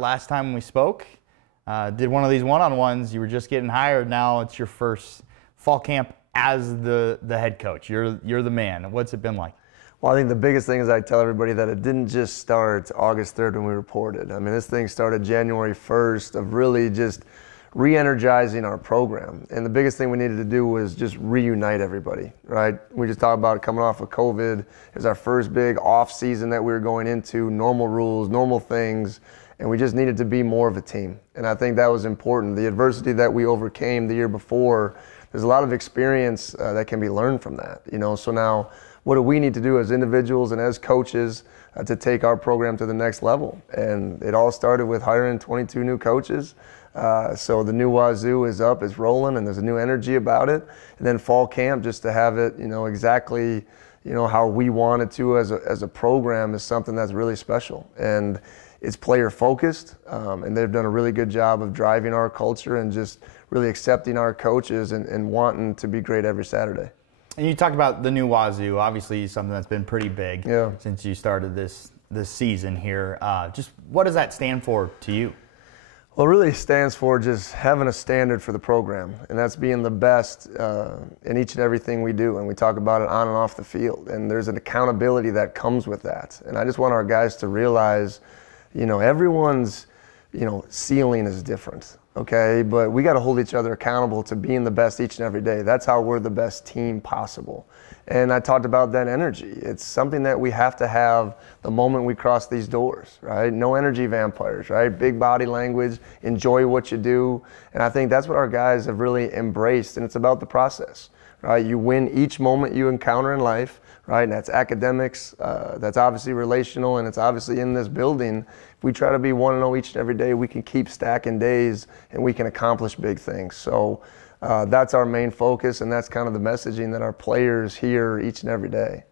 last time we spoke. Did one of these one-on-ones. You were just getting hired. Now it's your first fall camp as the head coach. You're the man. What's it been like? Well, I think the biggest thing is I tell everybody that it didn't just start August 3rd when we reported. I mean, this thing started January 1st of really just re-energizing our program. And the biggest thing we needed to do was just reunite everybody, right? We just talked about coming off of COVID. It was our first big off season that we were going into, normal rules, normal things, and we just needed to be more of a team. And I think that was important. The adversity that we overcame the year before, there's a lot of experience that can be learned from that, you know? So now, what do we need to do as individuals and as coaches to take our program to the next level? And it all started with hiring 22 new coaches. So the new Wazoo is up, is rolling, and there's a new energy about it. And then fall camp, just to have it, you know, exactly, you know, how we wanted to as a program is something that's really special. And it's player focused, and they've done a really good job of driving our culture and just really accepting our coaches and wanting to be great every Saturday. And you talked about the new Wazoo, obviously something that's been pretty big since you started this season here. Just what does that stand for to you? Well, it really stands for just having a standard for the program, and that's being the best in each and everything we do. And we talk about it on and off the field, and there's an accountability that comes with that. And I just want our guys to realize, you know, everyone's, you know, ceiling is different. Okay, but we got to hold each other accountable to being the best each and every day. That's how we're the best team possible. And I talked about that energy. It's something that we have to have the moment we cross these doors, right? No energy vampires, right? Big body language, enjoy what you do. And I think that's what our guys have really embraced, and it's about the process, right? You win each moment you encounter in life, right? And that's academics, that's obviously relational, and it's obviously in this building. If we try to be 1-0 each and every day, we can keep stacking days and we can accomplish big things. So that's our main focus, and that's kind of the messaging that our players hear each and every day.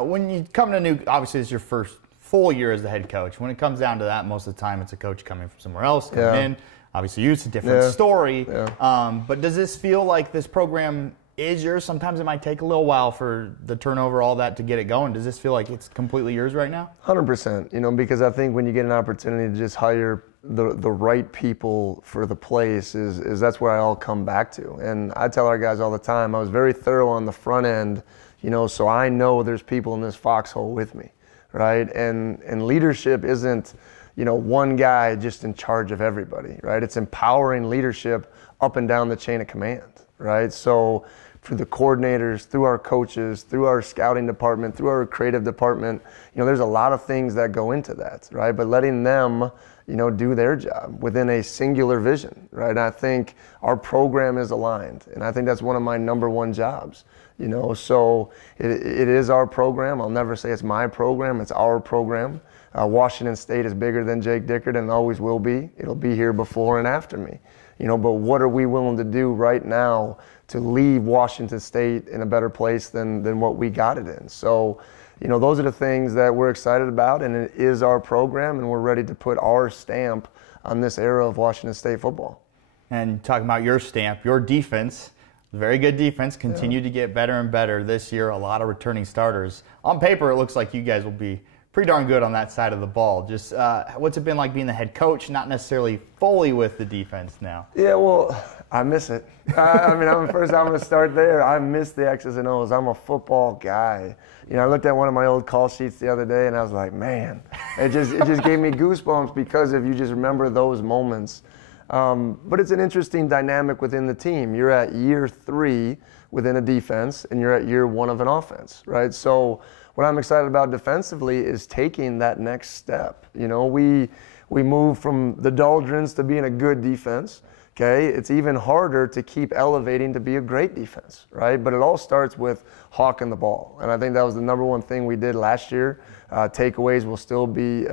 When you come to new, obviously it's your first full year as the head coach. When it comes down to that, most of the time it's a coach coming from somewhere else, coming in. Obviously it's a different story. But does this feel like this program is yours? Sometimes it might take a little while for the turnover, all that, to get it going. Does this feel like it's completely yours right now? 100%, you know, because I think when you get an opportunity to just hire the right people for the place is that's where I all come back to. And I tell our guys all the time, I was very thorough on the front end, you know, so I know there's people in this foxhole with me, right? And leadership isn't, you know, one guy just in charge of everybody, right? It's empowering leadership up and down the chain of command, right? So through the coordinators, through our coaches, through our scouting department, through our creative department, you know, there's a lot of things that go into that, right? But letting them, you know, do their job within a singular vision, right? And I think our program is aligned, and I think that's one of my number one jobs, you know. So it is our program. I'll never say it's my program, it's our program. Washington State is bigger than Jake Dickert and always will be. It'll be here before and after me, you know, but what are we willing to do right now to leave Washington State in a better place than what we got it in? So, you know, those are the things that we're excited about, and it is our program, and we're ready to put our stamp on this era of Washington State football. And talking about your stamp, your defense, very good defense, continued to get better and better this year. A lot of returning starters. On paper, it looks like you guys will be pretty darn good on that side of the ball. Just what's it been like being the head coach, not necessarily fully with the defense now? Yeah, well, I miss it. I mean, I'm going to start there. I miss the X's and O's. I'm a football guy. You know, I looked at one of my old call sheets the other day, and I was like, man, it just gave me goosebumps because if you just remember those moments. But it's an interesting dynamic within the team. You're at year 3 within a defense, and you're at year 1 of an offense, right? So what I'm excited about defensively is taking that next step. You know, we move from the doldrums to being a good defense. Okay, it's even harder to keep elevating to be a great defense, right? But it all starts with hawking the ball, and I think that was the number one thing we did last year. Takeaways will still be,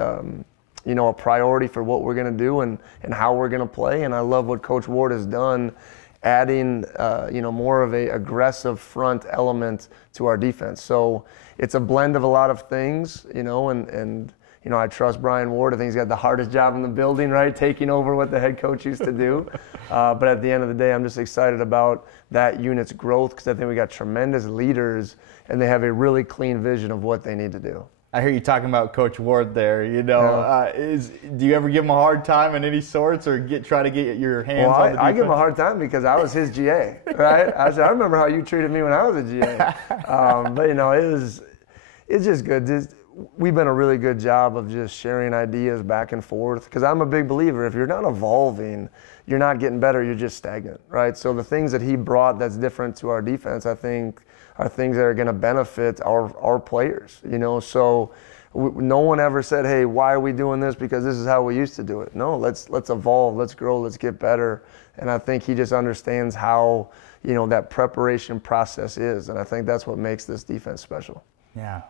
you know, a priority for what we're going to do and how we're going to play. And I love what Coach Ward has done, adding, you know, more of a aggressive front element to our defense. So it's a blend of a lot of things, you know, and you know, I trust Brian Ward. I think he's got the hardest job in the building, right? Taking over what the head coach used to do. But at the end of the day, I'm just excited about that unit's growth because I think we got tremendous leaders and they have a really clean vision of what they need to do. I hear you talking about Coach Ward there. You know, do you ever give him a hard time in any sorts, or try to get your hands on the defense? I give him a hard time because I was his GA, right? I remember how you treated me when I was a GA. But you know, it's just good. We've been a really good job of just sharing ideas back and forth. Because I'm a big believer, if you're not evolving, you're not getting better. You're just stagnant, right? So the things that he brought that's different to our defense, I think, are things that are going to benefit our players, you know. So no one ever said, hey, why are we doing this? Because this is how we used to do it. No, let's evolve, let's grow, let's get better. And I think he just understands how, you know, that preparation process is. And I think that's what makes this defense special. Yeah.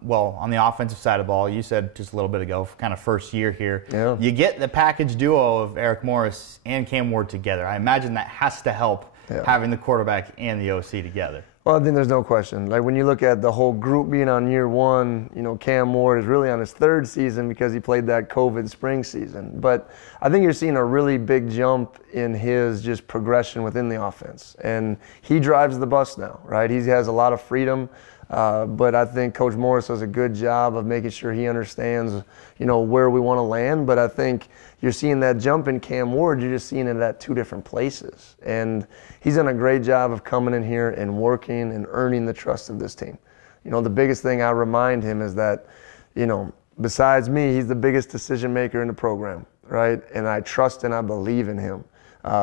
Well, on the offensive side of the ball, you said just a little bit ago, kind of first year here, you get the package duo of Eric Morris and Cam Ward together. I imagine that has to help having the quarterback and the OC together. Well, I think there's no question. Like when you look at the whole group being on year one, you know, Cam Ward is really on his third season because he played that COVID spring season. But I think you're seeing a really big jump in his just progression within the offense. And he drives the bus now, right? He has a lot of freedom. But I think Coach Morris does a good job of making sure he understands, you know, where we want to land. But I think you're seeing that jump in Cam Ward. You're just seeing it at two different places. And he's done a great job of coming in here and working and earning the trust of this team. You know, the biggest thing I remind him is that, you know, besides me, he's the biggest decision maker in the program, right? And I trust and I believe in him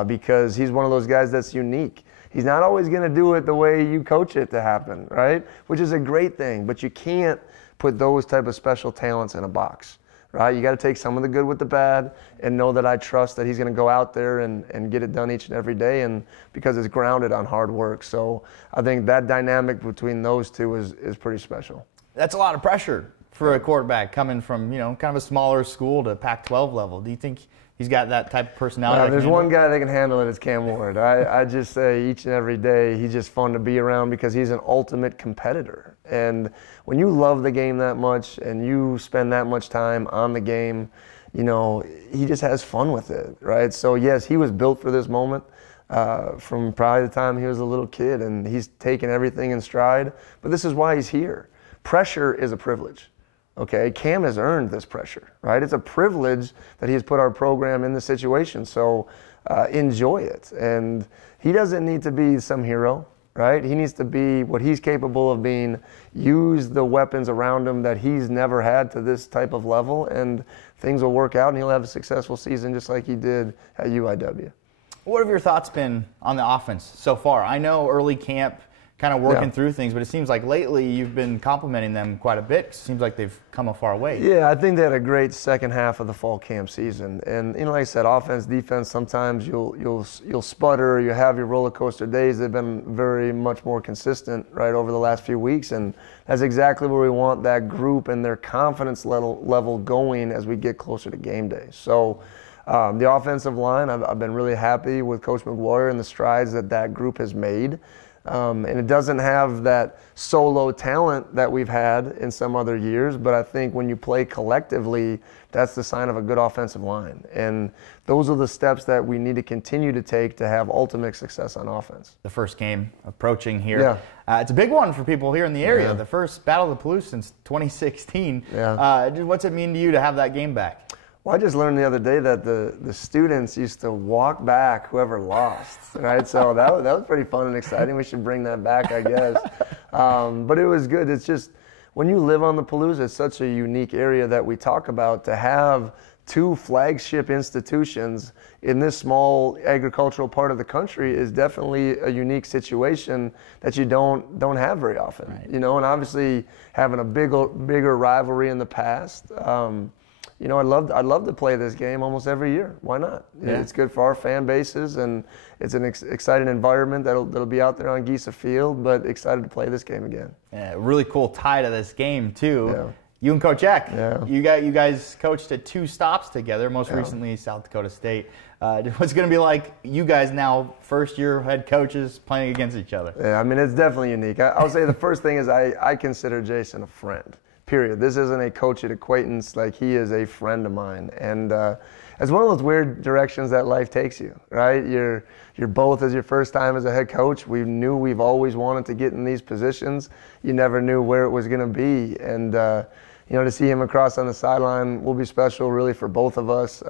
because he's one of those guys that's unique. He's not always going to do it the way you coach it to happen, right? Which is a great thing, but you can't put those type of special talents in a box, right? You got to take some of the good with the bad and know that I trust that he's going to go out there and get it done each and every day, and because it's grounded on hard work. So I think that dynamic between those two is pretty special. That's a lot of pressure for a quarterback coming from, you know, kind of a smaller school to Pac-12 level. Do you think he's got that type of personality? There's one guy that can handle it, it's Cam Ward. I just say each and every day he's just fun to be around because he's an ultimate competitor. And when you love the game that much and you spend that much time on the game, you know, he just has fun with it, right? So yes, he was built for this moment from probably the time he was a little kid, and he's taken everything in stride. But this is why he's here. Pressure is a privilege. Okay, Cam has earned this pressure, right? It's a privilege that he has put our program in this situation, so enjoy it. And he doesn't need to be some hero, right? He needs to be what he's capable of being, use the weapons around him that he's never had to this type of level, and things will work out, and he'll have a successful season just like he did at UIW. What have your thoughts been on the offense so far? I know early camp, kind of working through things, but it seems like lately you've been complimenting them quite a bit. It seems like they've come a far way. Yeah, I think they had a great second half of the fall camp season. And you know, like I said, offense, defense, sometimes you'll sputter, you have your roller coaster days. They've been very much more consistent right over the last few weeks, and that's exactly where we want that group and their confidence level going as we get closer to game day. So the offensive line, I've been really happy with Coach McGuire and the strides that group has made. And it doesn't have that solo talent that we've had in some other years, but I think when you play collectively, that's the sign of a good offensive line. And those are the steps that we need to continue to take to have ultimate success on offense. The first game approaching here. It's a big one for people here in the area. The first Battle of the Palouse since 2016. What's it mean to you to have that game back? Well, I just learned the other day that the students used to walk back whoever lost, right? So that was pretty fun and exciting. We should bring that back, I guess. But it was good. It's just, when you live on the Palouse, it's such a unique area that we talk about. To have two flagship institutions in this small agricultural part of the country is definitely a unique situation that you don't have very often. Right. You know, and obviously having a bigger rivalry in the past. You know, I'd love to play this game almost every year. Why not? Yeah. It's good for our fan bases, and it's an exciting environment that'll be out there on Giesa Field, but excited to play this game again. Yeah, really cool tie to this game, too. Yeah. You and Coach Eck, you guys coached at 2 stops together, most recently South Dakota State. What's going to be like, you guys now, first-year head coaches, playing against each other? Yeah, I mean, it's definitely unique. I'll say the first thing is I consider Jason a friend. Period. This isn't a coach at acquaintance. Like, he is a friend of mine, and it's one of those weird directions that life takes you. Right? You're both as your first time as a head coach. We've always wanted to get in these positions. You never knew where it was going to be, and to see him across on the sideline will be special really for both of us.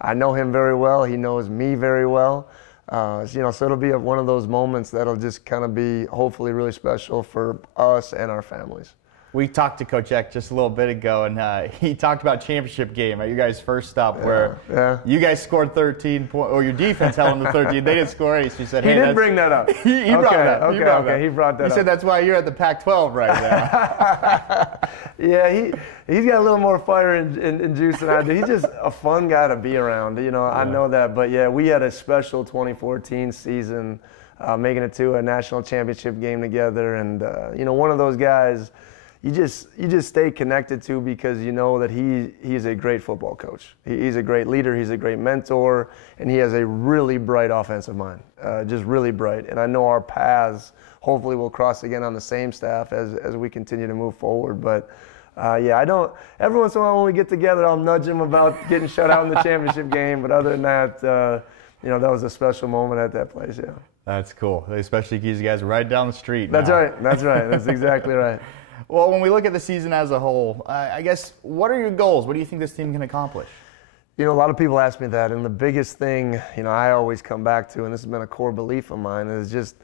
I know him very well. He knows me very well. So it'll be one of those moments that'll just kind of be hopefully really special for us and our families. We talked to Coach Eck just a little bit ago, and he talked about championship game at your guys' first stop where you guys scored 13 points, or your defense held them to 13. They didn't score any. So he said, "Hey, he did bring that up." He brought it up. He brought that up. He said that's why you're at the Pac-12 right now. Yeah, he's got a little more fire and juice than I do. He's just a fun guy to be around. I know that. But yeah, we had a special 2014 season, making it to a national championship game together, and one of those guys you just stay connected to because you know that he's a great football coach. He's a great leader. He's a great mentor, and he has a really bright offensive mind, just really bright. And I know our paths hopefully will cross again on the same staff as we continue to move forward. But I don't. Every once in a while when we get together, I'll nudge him about getting shut out in the championship game. But other than that, that was a special moment at that place. Yeah. That's cool, especially because you guys are right down the street. That's right. That's exactly right. Well, when we look at the season as a whole, I guess, what are your goals? What do you think this team can accomplish? A lot of people ask me that, and the biggest thing, I always come back to, and this has been a core belief of mine, is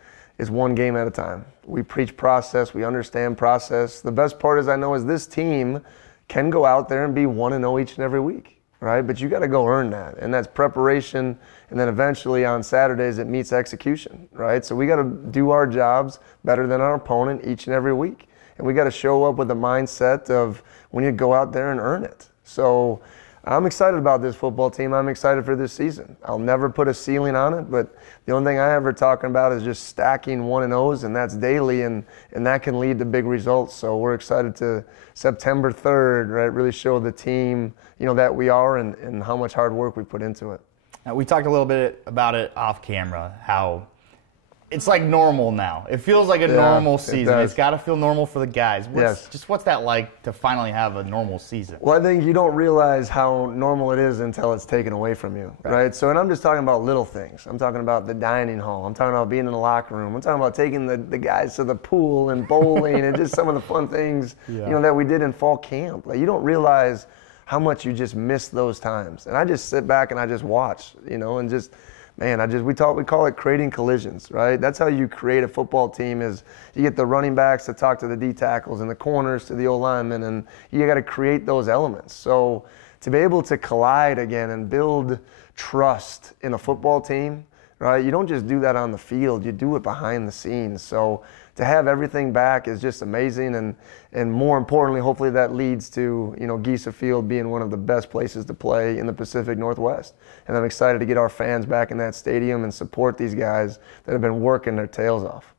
one game at a time. We preach process. We understand process. The best part is this team can go out there and be 1-0 each and every week, right? But you got to go earn that, and that's preparation, and then eventually on Saturdays it meets execution, right? So we got to do our jobs better than our opponent each and every week. And we got to show up with the mindset of we need to go out there and earn it. So I'm excited about this football team. I'm excited for this season. I'll never put a ceiling on it, but the only thing I ever talking about is just stacking 1-0s, and that's daily, and that can lead to big results. So we're excited to September 3rd, right, really show the team, that we are and how much hard work we put into it. Now, we talked a little bit about it off camera, how it's like normal now. It feels like a normal season. It's got to feel normal for the guys. What's that like to finally have a normal season? Well, I think you don't realize how normal it is until it's taken away from you, right? So, and I'm just talking about little things. I'm talking about the dining hall. I'm talking about being in the locker room. I'm talking about taking the guys to the pool and bowling and just some of the fun things, that we did in fall camp. Like, you don't realize how much you just miss those times. And I just sit back and I just watch, and just – man, we call it creating collisions, right? That's how you create a football team is you get the running backs to talk to the D tackles and the corners to the O-linemen, and you got to create those elements. So to be able to collide again and build trust in a football team, right? You don't just do that on the field, you do it behind the scenes. So to have everything back is just amazing, and more importantly, hopefully that leads to, Giesa Field being one of the best places to play in the Pacific Northwest. And I'm excited to get our fans back in that stadium and support these guys that have been working their tails off.